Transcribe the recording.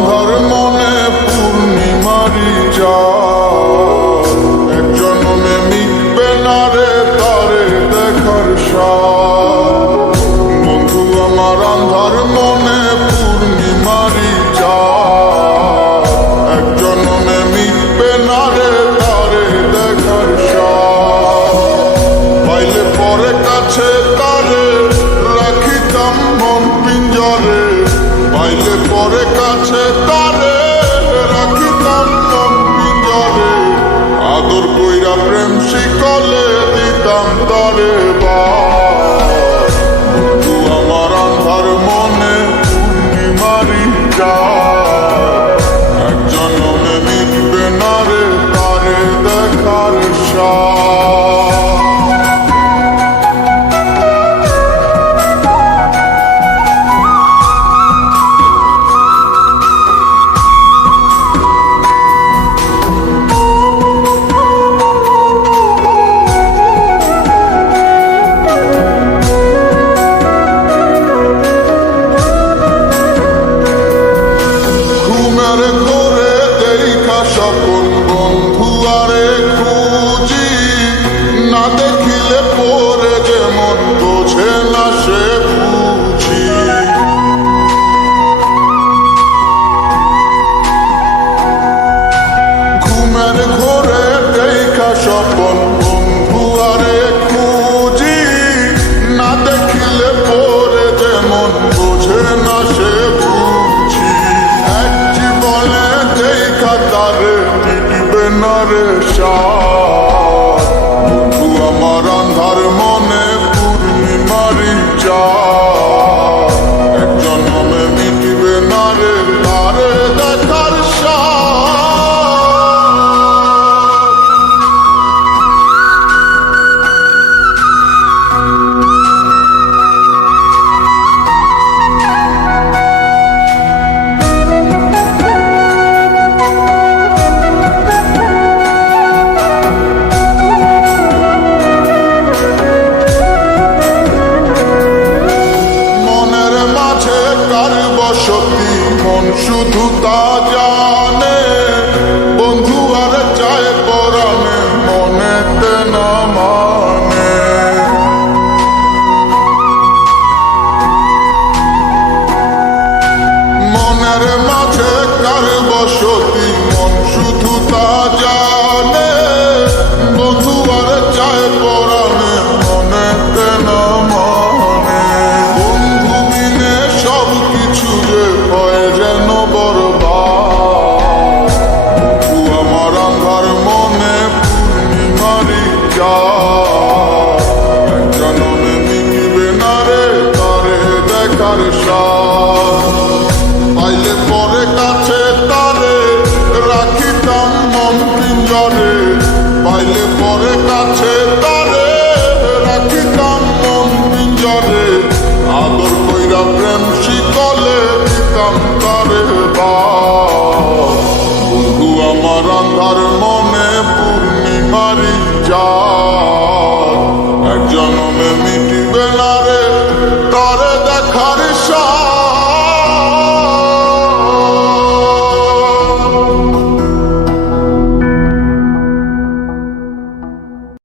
আন্ধার মনে পূর্ণিমারি চাঁদ, এক জন্মে মিটবে না রে তারে দেখার স্বাদ। বন্ধু আমার আন্ধার মনে পূর্ণিমারি চাঁদ, এক জন্মে মিটবে না রে তারে দেখার স্বাদ। পাইলে পরে কাছে তারে রাখিতাম মন পিঞ্জরে, পাইলে পরে কাছে তারে রাখিতাম মন পিঞ্জরে। আদর কইরা প্রেম শিকলে দিতাম তারে বাস। বন্ধু আমার আন্ধার মনে পূর্ণিমারি চাঁদ, এক জন্মে মিটবে না রে তারে দেখার স্বাদ। সকল বন্ধু আরে খুঁজি, না দেখিলে পরে যেমন বোঝে না সে বুঝি। ঘুমের ঘোরে দেখা স্বপন বন্ধু আরে খুঁজি, না দেখিলে পরে যেমন বোঝে না সে বুঝি। এক জীবনে দেখা তারে মিটবে না রে স্বাদ। বন্ধু আমার আন্ধার মনে পূর্ণিমারি চাঁদ, এক জন্মে মিটবে না রে তারে দেখার স্বাদ। বসতি মন শুধু তা জানে, বন্ধু আর চায় পরাণে মনেতে না মানে। মনের মাঝে কার বসতি মন শুধু তা জানে, বন্ধু আর চায় পরাণে মনেতে না মানে। বন্ধু বিনে সব কিছু যে হয় যেন বরবাদ। বন্ধু আমার আন্ধার মনে পূর্ণিমারি চাঁদ, এক জন্মে মিটবে না রে তারে দেখার স্বাদ। পাইলে পরে কাছে তারে রাখিতাম মন পিঞ্জরে, পাইলে পরে কাছে তারে রাখিতাম মন পিঞ্জরে। আদর কইরা প্রেম শিকলে দিতাম তারে বাস। বন্ধু আমার আন্ধার মনে পূর্ণিমারি চাঁদ, এক জন্মে মিটবে না রে তারে দেখার স্বাদ।